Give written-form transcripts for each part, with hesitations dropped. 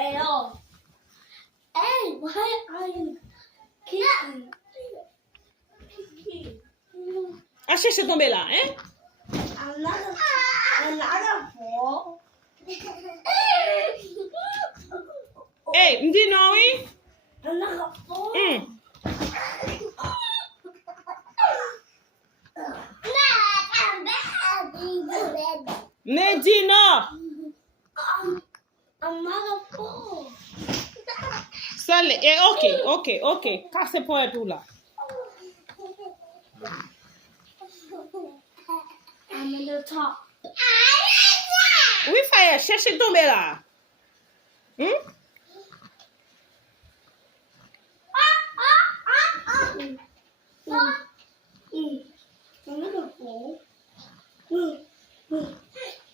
fail. Hey, why are you kicking? Ah, c'est tombé là, hein? Another ball. Hey, me dis non, oui? Another ball. Me dis non. Another ball. Sale, ok. Casse pour tout là. I'm in the top. Oui, frère, cherchez tomber là. Another ball.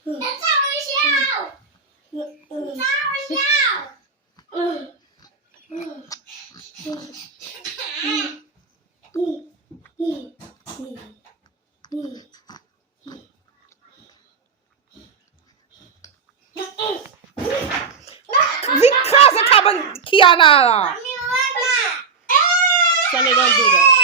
It's our show. It's our show. Vite, crase cabane Kiana là. Sonny, don't do that.